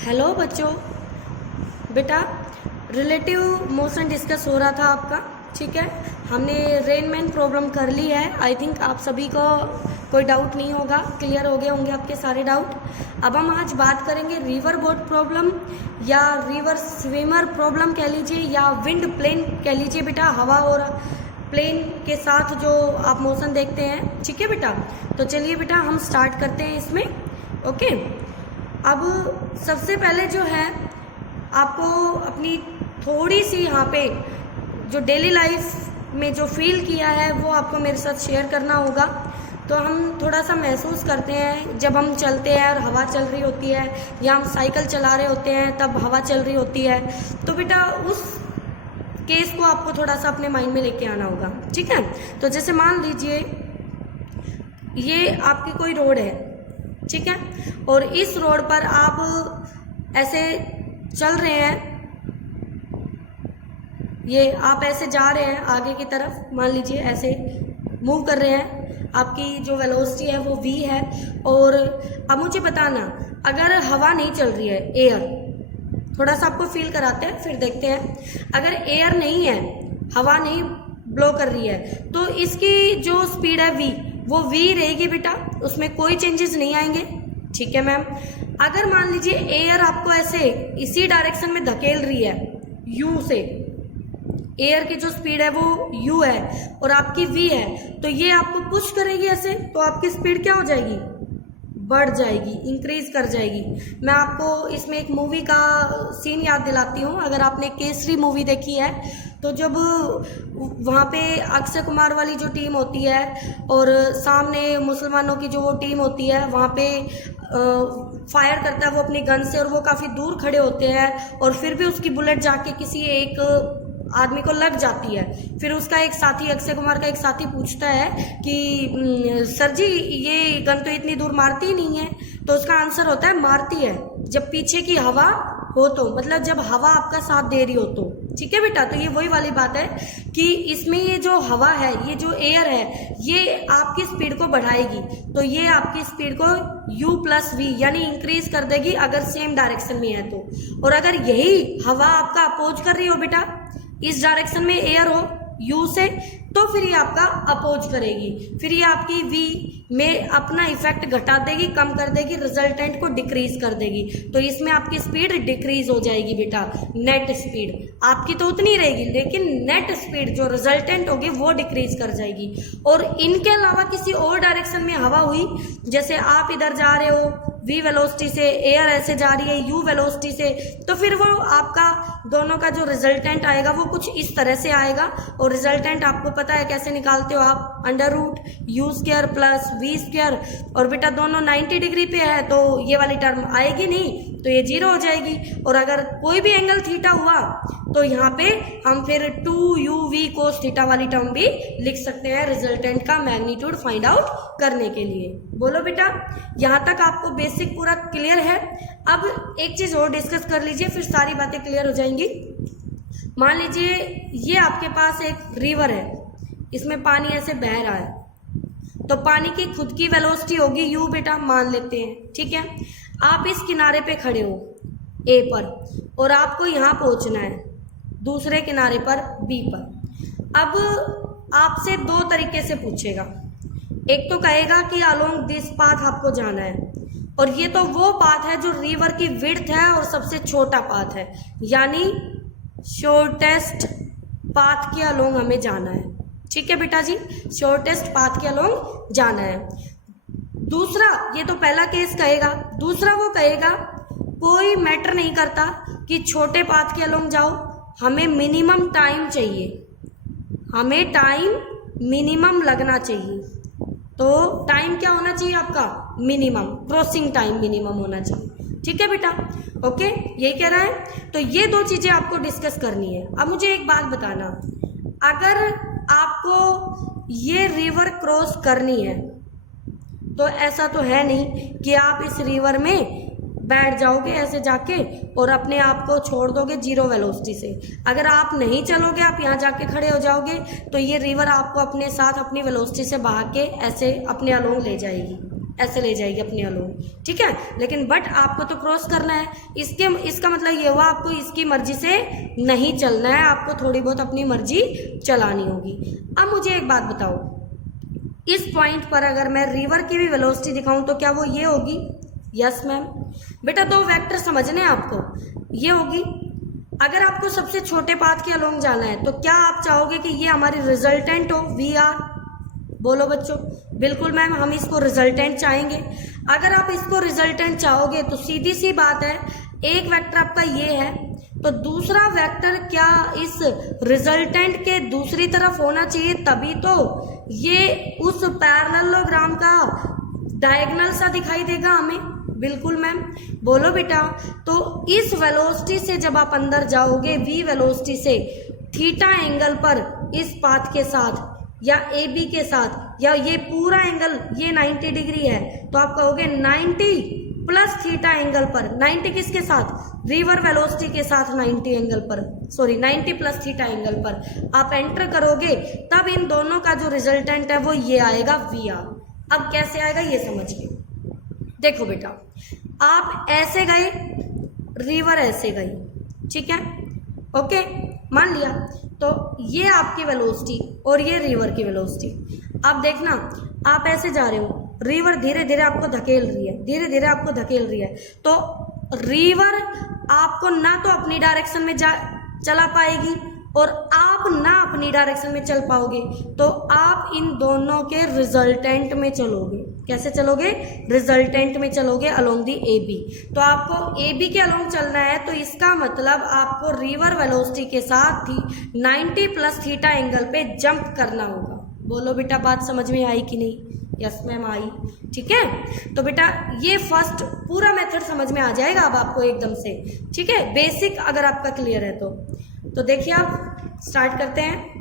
Hello बच्चों, बेटा relative motion discuss हो रहा था आपका। ठीक है, हमने रेनमैन प्रॉब्लम कर ली है। आई थिंक आप सभी को कोई डाउट नहीं होगा, क्लियर हो गए होंगे आपके सारे डाउट। अब हम आज बात करेंगे रिवर बोट प्रॉब्लम या रिवर स्विमर प्रॉब्लम कह लीजिए या विंड प्लेन कह लीजिए बेटा, हवा और प्लेन के साथ जो आप मोशन देखते हैं। ठीक है बेटा, तो चलिए बेटा हम स्टार्ट करते हैं इसमें। ओके, अब सबसे पहले जो है आपको अपनी थोड़ी सी यहाँ पे जो डेली लाइफ में जो फील किया है वो आपको मेरे साथ शेयर करना होगा। तो हम थोड़ा सा महसूस करते हैं जब हम चलते हैं और हवा चल रही होती है, या हम साइकिल चला रहे होते हैं तब हवा चल रही होती है। तो बेटा उस केस को आपको थोड़ा सा अपने माइंड में लेके आना होगा। ठीक है, तो जैसे मान लीजिए ये आपकी कोई रोड है, ठीक है, और इस रोड पर आप ऐसे चल रहे हैं, ये आप ऐसे जा रहे हैं आगे की तरफ, मान लीजिए ऐसे मूव कर रहे हैं, आपकी जो वेलोसिटी है वो v है। और अब मुझे बताना, अगर हवा नहीं चल रही है, एयर, थोड़ा सा आपको फील कराते हैं फिर देखते हैं। अगर एयर नहीं है, हवा नहीं ब्लो कर रही है, तो इसकी जो स्पीड है v, वो v रहेगी बेटा, उसमें कोई चेंजेस नहीं आएंगे। ठीक है मैम, अगर मान लीजिए एयर आपको ऐसे इसी डायरेक्शन में धकेल रही है u से, एयर की जो स्पीड है वो u है और आपकी v है, तो ये आपको पुश करेगी ऐसे, तो आपकी स्पीड क्या हो जाएगी, बढ़ जाएगी, इंक्रीज कर जाएगी। मैं आपको इसमें एक मूवी का सीन याद दिलाती हूँ। अगर आपने केसरी मूवी देखी है तो जब वहाँ पे अक्षय कुमार वाली जो टीम होती है और सामने मुसलमानों की जो वो टीम होती है, वहाँ पे फायर करता है वो अपनी गन से, और वो काफ़ी दूर खड़े होते हैं और फिर भी उसकी बुलेट जाके किसी एक आदमी को लग जाती है। फिर उसका एक साथी, अक्षय कुमार का एक साथी पूछता है कि सर जी ये गन तो इतनी दूर मारती ही नहीं है, तो उसका आंसर होता है मारती है जब पीछे की हवा हो, तो मतलब जब हवा आपका साथ दे रही हो तो। ठीक है बेटा, तो ये वही वाली बात है कि इसमें ये जो हवा है, ये जो एयर है, ये आपकी स्पीड को बढ़ाएगी, तो ये आपकी स्पीड को u प्लस v यानी इंक्रीज कर देगी अगर सेम डायरेक्शन में है तो। और अगर यही हवा आपका अपोज कर रही हो बेटा, इस डायरेक्शन में एयर हो u से, तो फिर ये आपका अपोज करेगी, फिर ये आपकी v में अपना इफेक्ट घटा देगी, कम कर देगी, रिजल्टेंट को डिक्रीज कर देगी। तो इसमें आपकी स्पीड डिक्रीज हो जाएगी बेटा। नेट स्पीड आपकी तो उतनी रहेगी, लेकिन नेट स्पीड जो रिजल्टेंट होगी वो डिक्रीज कर जाएगी। और इनके अलावा किसी और डायरेक्शन में हवा हुई, जैसे आप इधर जा रहे हो v वेलोसिटी से, एयर ऐसे जा रही है u वेलोसिटी से, तो फिर वो आपका दोनों का जो रिजल्टेंट आएगा वो कुछ इस तरह से आएगा। और रिजल्टेंट आपको पता है कैसे निकालते हो आप, under root u square plus v square. और बेटा दोनों 90 डिग्री पे है तो ये वाली टर्म आएगी नहीं, तो ये 0 हो जाएगी। और अगर कोई भी एंगल थीटा हुआ तो यहाँ पे हम फिर 2uv कोस थीटा वाली टर्म भी लिख सकते हैं रिजल्टेंट का मैग्नीट्यूड फाइंड आउट करने के लिए। बोलो बेटा, यहाँ तक आपको बेसिक पूरा क्लियर है। अब एक चीज और डिस्कस कर लीजिए, फिर सारी बातें क्लियर हो जाएंगी। मान लीजिए ये आपके पास एक रिवर है, इसमें पानी ऐसे बह रहा है, तो पानी की खुद की वेलोसिटी होगी u बेटा, मान लेते हैं। ठीक है, आप इस किनारे पे खड़े हो A पर और आपको यहाँ पहुँचना है दूसरे किनारे पर B पर। अब आपसे दो तरीके से पूछेगा, एक तो कहेगा कि अलोंग दिस पाथ आपको जाना है, और ये तो वो पाथ है जो रिवर की विड्थ है और सबसे छोटा पाथ है, यानी शॉर्टेस्ट पाथ के अलोंग हमें जाना है। ठीक है बेटा जी, शॉर्टेस्ट पाथ के अलोंग जाना है। दूसरा, ये तो पहला केस कहेगा। दूसरा वो कहेगा कोई मैटर नहीं करता कि छोटे पाथ के अलोंग जाओ, हमें मिनिमम टाइम चाहिए, हमें टाइम मिनिमम लगना चाहिए। तो टाइम क्या होना चाहिए आपका, मिनिमम, क्रॉसिंग टाइम मिनिमम होना चाहिए। ठीक है बेटा, ओके, यही कह रहा है। तो ये दो चीजें आपको डिस्कस करनी है। अब मुझे एक बात बताना, अगर आपको ये रिवर क्रॉस करनी है तो ऐसा तो है नहीं कि आप इस रिवर में बैठ जाओगे ऐसे जाके और अपने आप को छोड़ दोगे 0 वेलोसिटी से। अगर आप नहीं चलोगे, आप यहाँ जाके खड़े हो जाओगे, तो ये रिवर आपको अपने साथ अपनी वेलोसिटी से बहा के ऐसे अपने अलोंग ले जाएगी। ऐसे ले जाएगी अपनी अलोंग, ठीक है। लेकिन बट आपको तो क्रॉस करना है, इसका मतलब ये हुआ आपको इसकी मर्जी से नहीं चलना है, आपको थोड़ी बहुत अपनी मर्जी चलानी होगी। अब मुझे एक बात बताओ, इस पॉइंट पर अगर मैं रिवर की भी वेलोसिटी दिखाऊं तो क्या वो ये होगी? Yes ma'am. बेटा दो वेक्टर समझने हैं आपको, ये होगी। अगर आपको सबसे छोटे पाथ के अलोंग जाना है तो क्या आप चाहोगे कि ये हमारी रिजल्टेंट हो वी आर? बोलो बच्चों। बिल्कुल मैम, हम इसको रिजल्टेंट चाहेंगे। अगर आप इसको रिजल्टेंट चाहोगे तो सीधी सी बात है, एक वेक्टर आपका ये है तो दूसरा वेक्टर क्या इस रिजल्टेंट के दूसरी तरफ होना चाहिए, तभी तो ये उस पैरेललोग्राम का डायगोनल सा दिखाई देगा हमें। बिल्कुल मैम। बोलो बेटा। तो इस वेलोसिटी से जब आप अंदर जाओगे, v वेलोसिटी से थीटा एंगल पर इस पाथ के साथ या ए बी के साथ, या ये पूरा एंगल ये 90 डिग्री है तो आप कहोगे 90 प्लस थीटा एंगल पर। 90 किसके साथ? रिवर वेलोसिटी के साथ 90 एंगल पर, सॉरी 90 प्लस थीटा एंगल पर आप एंटर करोगे, तब इन दोनों का जो रिजल्टेंट है वो ये आएगा वी आर। अब कैसे आएगा ये समझिए। देखो बेटा, आप ऐसे गए, रिवर ऐसे गई, ठीक है, ओके, मान लिया। तो ये आपकी वेलोसिटी और ये रिवर की वेलोसिटी। अब देखना, आप ऐसे जा रहे हो, रिवर धीरे धीरे आपको धकेल रही है, धीरे धीरे आपको धकेल रही है, तो रिवर आपको ना तो अपनी डायरेक्शन में चला पाएगी और आप ना अपनी डायरेक्शन में चल पाओगे, तो आप इन दोनों के रिजल्टेंट में चलोगे। कैसे चलोगे? रिजल्टेंट में चलोगे अलोंग दी ए बी। तो आपको ए बी के अलोंग चलना है, तो इसका मतलब आपको रिवर वेलोसिटी के साथ ही 90 प्लस थीटा एंगल पे जंप करना होगा। बोलो बेटा, बात समझ में आई कि नहीं? यस मैम आई, ठीक है। तो बेटा ये फर्स्ट पूरा मेथड समझ में आ जाएगा अब आपको एकदम से, ठीक है, बेसिक अगर आपका क्लियर है तो देखिए आप स्टार्ट करते हैं।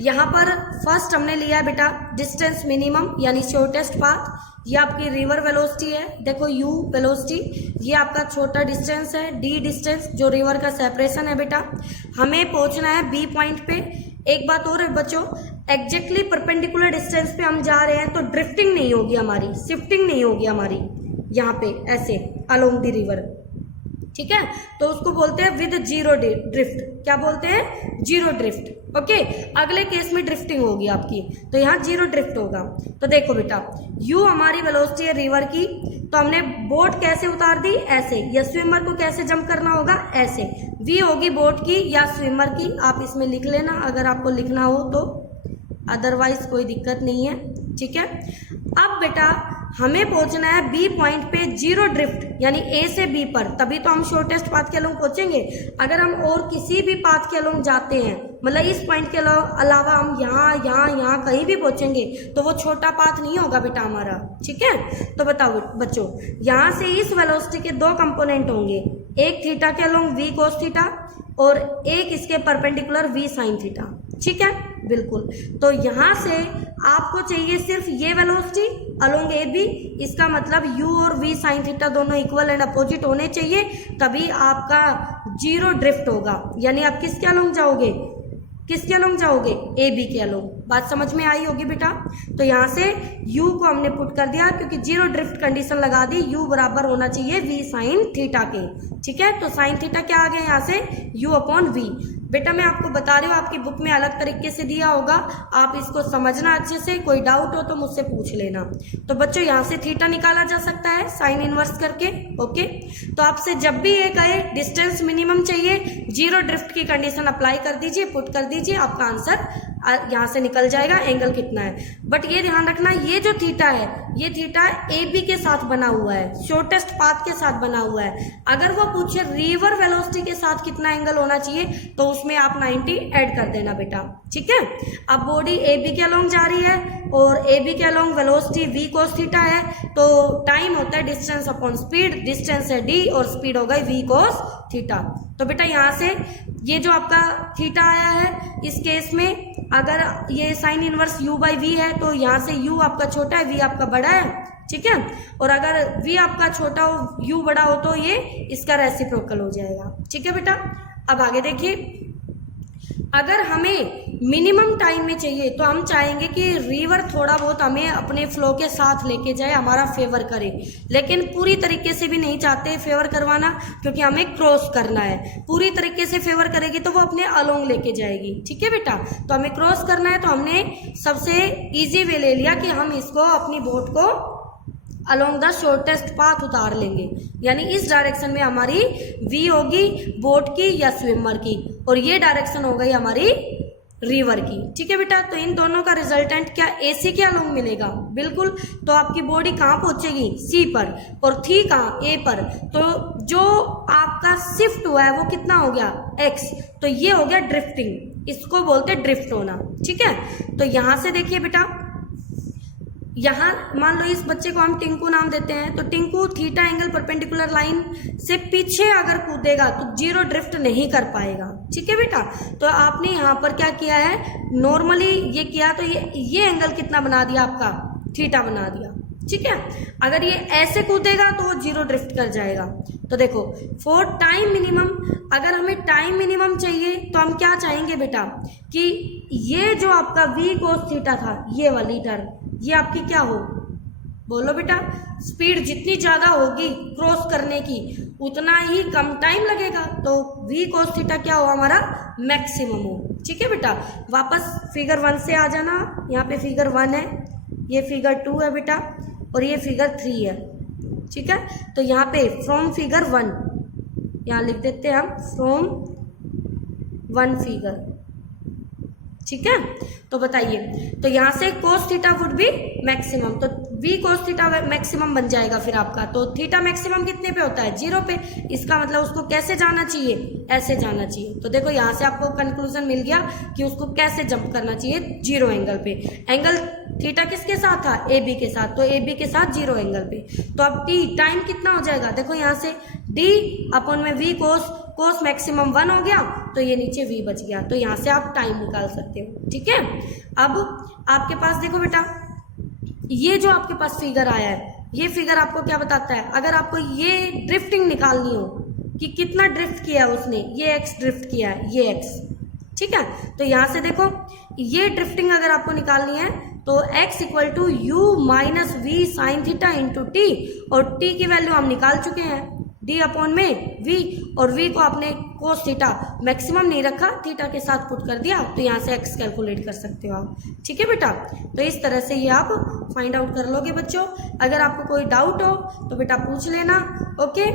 यहाँ पर फर्स्ट हमने लिया है बेटा डिस्टेंस मिनिमम यानी शॉर्टेस्ट पाथ। ये आपकी रिवर वेलोसिटी है, देखो u वेलोसिटी, ये आपका छोटा डिस्टेंस है, d डिस्टेंस जो रिवर का सेपरेशन है। बेटा हमें पहुंचना है b पॉइंट पे। एक बात और है बच्चों, एग्जैक्टली परपेंडिकुलर डिस्टेंस पे हम जा रहे हैं तो ड्रिफ्टिंग नहीं होगी हमारी, शिफ्टिंग नहीं होगी हमारी यहाँ पे ऐसे अलोंग द रिवर, ठीक है। तो उसको बोलते हैं विद जीरो ड्रिफ्ट। क्या बोलते हैं? Zero drift, okay. अगले केस में ड्रिफ्टिंग होगी आपकी, तो यहाँ जीरो ड्रिफ्ट होगा। तो देखो बेटा, u हमारी वेलोसिटी है रिवर की, तो हमने बोट कैसे उतार दी? ऐसे। या स्विमर को कैसे जंप करना होगा? ऐसे। v होगी बोट की या स्विमर की, आप इसमें लिख लेना अगर आपको लिखना हो तो, अदरवाइज कोई दिक्कत नहीं है, ठीक है। अब बेटा हमें पहुंचना है बी पॉइंट पे जीरो ड्रिफ्ट यानी ए से बी पर, तभी तो हम शॉर्टेस्ट पाथ के अलोंग पहुंचेंगे। अगर हम और किसी भी पाथ के अलोंग जाते हैं, मतलब इस पॉइंट के अलावा हम यहाँ कहीं भी पहुंचेंगे तो वो छोटा पाथ नहीं होगा बेटा हमारा, ठीक है। तो बताओ बच्चों, यहाँ से इस वेलोसिटी के दो कंपोनेंट होंगे, एक थीटा के अलोंग v cos थीटा और एक इसके परपेंडिकुलर v sin थीटा, ठीक है, बिल्कुल। तो यहाँ से आपको चाहिए सिर्फ ये वेलोसिटी अलोंग ए बी, इसका मतलब u और v sin थीटा दोनों इक्वल एंड अपोजिट होने चाहिए, तभी आपका जीरो ड्रिफ्ट होगा। यानी आप किसके अलोंग जाओगे? किसके अलोंग जाओगे? ए बी के अलोंग। बात समझ में आई होगी बेटा। तो यहाँ से u को हमने पुट कर दिया क्योंकि जीरो ड्रिफ्ट कंडीशन लगा दी, u बराबर होना चाहिए v sin थीटा के, ठीक है। तो sin थीटा क्या आ गया यहाँ से? u upon v। बेटा मैं आपको बता रही हूँ, आपकी बुक में अलग तरीके से दिया होगा, आप इसको समझना अच्छे से, कोई डाउट हो तो मुझसे पूछ लेना। तो बच्चों यहाँ से थीटा निकाला जा सकता है साइन इनवर्स करके, ओके। तो आपसे जब भी ये कहे डिस्टेंस मिनिमम चाहिए, जीरो ड्रिफ्ट की कंडीशन अप्लाई कर दीजिए, पुट कर दीजिए, आपका आंसर यहाँ से निकल जाएगा एंगल कितना है। बट ये ध्यान रखना, ये जो थीटा है ये थीटा ए बी के साथ बना हुआ है, शॉर्टेस्ट पाथ के साथ बना हुआ है। अगर वो पूछे रिवर वेलोसिटी के साथ कितना एंगल होना चाहिए तो उसमें आप 90 ऐड कर देना बेटा, ठीक है। अब बॉडी ए बी के अलोंग जा रही है और ए बी के along velocity v cos theta है, तो टाइम होता है डिस्टेंस अपॉन स्पीड, डिस्टेंस है d और स्पीड हो गई v cos थीटा। तो बेटा यहाँ से ये जो आपका थीटा आया है, इस केस में अगर ये sine inverse u by v है तो यहाँ से u आपका छोटा है, v आपका बड़ा है, ठीक है। और अगर v आपका छोटा हो u बड़ा हो तो ये इसका रेसिप्रोकल हो जाएगा, ठीक है बेटा। अब आगे देखिए, अगर हमें मिनिमम टाइम में चाहिए तो हम चाहेंगे कि रिवर थोड़ा बहुत हमें अपने फ्लो के साथ लेके जाए, हमारा फेवर करे, लेकिन पूरी तरीके से भी नहीं चाहते फेवर करवाना, क्योंकि हमें क्रॉस करना है। पूरी तरीके से फेवर करेगी तो वो अपने अलोंग लेके जाएगी। ठीक है बेटा, तो हमें क्रॉस करना है, तो हमने सबसे इजी वे ले लिया कि हम इसको अपनी बोट को अलोंग द शॉर्टेस्ट पाथ उतार लेंगे, यानी इस डायरेक्शन में हमारी वी होगी बोट की या स्विमर की, और ये डायरेक्शन हो गई हमारी रिवर की। ठीक है बेटा, तो इन दोनों का रिजल्टेंट क्या ए सी के अलोंग मिलेगा? बिल्कुल। तो आपकी बॉडी कहाँ पहुंचेगी? सी पर, और थी कहाँ? ए पर। तो जो आपका शिफ्ट हुआ है वो कितना हो गया? एक्स। तो ये हो गया ड्रिफ्टिंग, इसको बोलते हैं ड्रिफ्ट होना। ठीक है, तो यहां से देखिए बेटा, यहाँ मान लो इस बच्चे को हम टिंकू नाम देते हैं, तो Tinku theta angle perpendicular line से पीछे अगर कूदेगा तो जीरो ड्रिफ्ट नहीं कर पाएगा। ठीक है बेटा, तो आपने यहाँ पर क्या किया है, नॉर्मली ये किया तो ये एंगल कितना बना दिया आपका? थीटा बना दिया। ठीक है, अगर ये ऐसे कूदेगा तो वो जीरो ड्रिफ्ट कर जाएगा। तो देखो, फॉर टाइम मिनिमम, अगर हमें टाइम मिनिमम चाहिए तो हम क्या चाहेंगे बेटा कि ये जो आपका v cos थीटा था, ये वाली टर्म, ये आपकी क्या हो? बोलो बेटा, स्पीड जितनी ज्यादा होगी क्रॉस करने की उतना ही कम टाइम लगेगा, तो v cos थीटा क्या हो? हमारा मैक्सिमम हो। ठीक है बेटा, वापस फिगर 1 से आ जाना। यहाँ पे फिगर 1 है, ये फिगर 2 है बेटा, और ये फिगर 3 है। ठीक है, तो यहाँ पे फ्रॉम फिगर 1, यहाँ लिख देते हैं हम फ्रॉम 1 फिगर। ठीक है, तो बताइए, तो यहाँ से cos theta would be maximum, तो v cos थीटा मैक्सिमम बन जाएगा फिर आपका। तो थीटा मैक्सिमम कितने पे होता है? 0 पे। इसका मतलब उसको कैसे जाना चाहिए? ऐसे जाना चाहिए। तो देखो यहाँ से आपको कंक्लूजन मिल गया कि उसको कैसे जंप करना चाहिए, जीरो एंगल पे। एंगल थीटा किसके साथ था? ए बी के साथ, तो ए बी के साथ जीरो एंगल पे। तो अब टी टाइम कितना हो जाएगा? देखो यहाँ से d अपॉन में v cos मैक्सिमम 1 हो गया, तो ये नीचे v बच गया, तो यहाँ से आप टाइम निकाल सकते हो। ठीक है, अब आपके पास देखो बेटा, ये जो आपके पास फिगर आया है, ये फिगर आपको क्या बताता है? अगर आपको ये ड्रिफ्टिंग निकालनी हो कि कितना ड्रिफ्ट किया है उसने, ये x ड्रिफ्ट किया है, ये x। ठीक है, तो यहाँ से देखो, ये ड्रिफ्टिंग अगर आपको निकालनी है तो x equal to U minus V sine theta into T, और t की वैल्यू हम निकाल चुके हैं, d अपॉन में v, और v को आपने कोस थीटा मैक्सिमम नहीं रखा, थीटा के साथ पुट कर दिया, तो यहाँ से x कैलकुलेट कर सकते हो आप। ठीक है बेटा, तो इस तरह से ये आप फाइंड आउट कर लोगे बच्चों। अगर आपको कोई डाउट हो तो बेटा पूछ लेना। ओके।